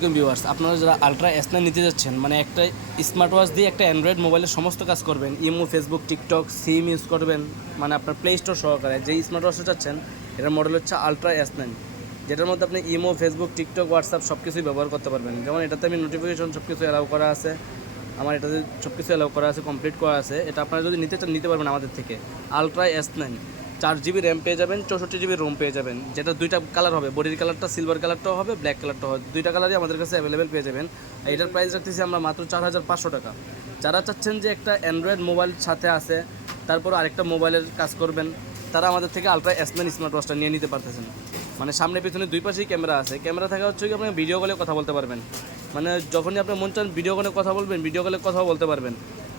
Viewers আপনারা যারা ultra S nine নিতে যাচ্ছেন মানে একটা স্মার্ট ওয়াচ দিয়ে একটা অ্যান্ড্রয়েড মোবাইলের সমস্ত কাজ করবেন Imo Facebook TikTok SIM use করবেন মানে আপনার প্লে স্টোর সহকারে। যেই স্মার্ট ওয়াচটা চাচ্ছেন, এটার মডেল হচ্ছে আলট্রা এস নাইন যেটার মধ্যে আপনি ইমো ফেসবুক টিকটক হোয়াটসঅ্যাপ সব কিছুই ব্যবহার করতে পারবেন। যেমন এটাতে আমি নোটিফিকেশন সব কিছু অ্যালাউ করা আছে, আমার এটাতে সব কিছু অ্যালাউ করা আছে কমপ্লিট করা আছে, এটা আপনারা যদি নিতে চান, নিতে পারবেন আমাদের থেকে। আলট্রা এস নাইন চার জিবি র্যাম পেয়ে যাবেন, চৌষট্টি জিবি রোম পেয়ে যাবেন। যেটা দুইটা কালার হবে, বডির কালারটা সিলভার কালারটাও হবে ব্ল্যাক কালারটাও হবে। দুইটা কালারই আমাদের কাছে অ্যাভেলেবেল পেয়ে যাবেন। আর এটার প্রাইস রাখতেছি আমরা মাত্র চার হাজার পাঁচশো টাকা। যারা চাচ্ছেন যে একটা অ্যান্ড্রয়েড মোবাইল সাথে আছে, তারপর আরেকটা মোবাইলের কাজ করবেন, তারা আমাদের থেকে আলট্রা এসম্যান স্মার্ট ওয়াচটা নিয়ে নিতে পারতেছেন। মানে সামনে পিছনে দুই পাশেই ক্যামেরা আছে। ক্যামেরা থাকা হচ্ছে কি আপনি ভিডিও কলে কথা বলতে পারবেন। মানে যখনই আপনি মন চান ভিডিও কলে কথা বলবেন ভিডিও কলে কথাও বলতে পারবেন।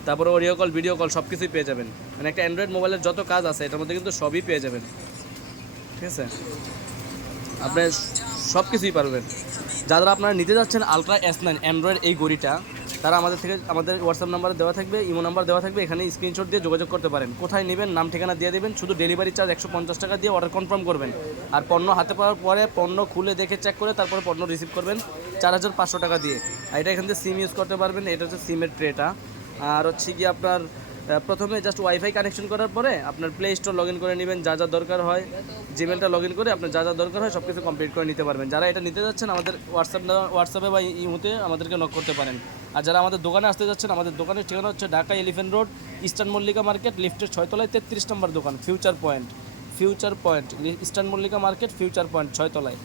তারপরে অডিও কল ভিডিও কল সব কিছুই পেয়ে যাবেন। মানে একটা অ্যান্ড্রয়েড মোবাইলের যত কাজ আছে, এটার মধ্যে কিন্তু সবই পেয়ে যাবেন। ঠিক আছে? আপনি সব কিছুই পারবেন। যারা আপনারা নিতে যাচ্ছেন আলট্রা এস নাইন অ্যান্ড্রয়েড এই গড়িটা তারা আমাদের থেকে, আমাদের হোয়াটসঅ্যাপ নাম্বার দেওয়া থাকবে ইমো নাম্বার দেওয়া থাকবে, এখানে স্ক্রিনশট দিয়ে যোগাযোগ করতে পারেন। কোথায় নেবেন, নাম, ঠিকানা দিয়ে দেবেন, শুধু ডেলিভারি চার্জ একশো পঞ্চাশ টাকা দিয়ে অর্ডার কনফার্ম করবেন। আর পণ্য হাতে পাওয়ার পরে পণ্য খুলে দেখে চেক করে তারপরে পণ্য রিসিভ করবেন চার হাজার পাঁচশো টাকা দিয়ে। আর এটা এখান থেকে সিম ইউজ করতে পারবেন, এটা হচ্ছে সিমের ট্রেটা আর হচ্ছে কি আপনার প্রথমে জাস্ট ওয়াইফাই কানেকশন করার পরে আপনার প্লে স্টোর লগ করে নেবেন, যা যা দরকার হয়। জিমেলটা লগ করে আপনার যা যা দরকার হয় সব কিছু কমপ্লিট করে নিতে পারবেন। যারা এটা নিতে যাচ্ছেন, আমাদের হোয়াটসঅ্যাপ হোয়াটসঅ্যাপে বা ইমোতে আমাদেরকে নক করতে পারেন। আর যারা আমাদের দোকানে আসতে যাচ্ছেন, আমাদের দোকানের ঠিকানা হচ্ছে Dhaka Elephant Road Eastern Mallika market লিফটের ছয়তলায় তেত্রিশ নম্বর দোকান future point future point Eastern Mallika market future point ছয়তলায়।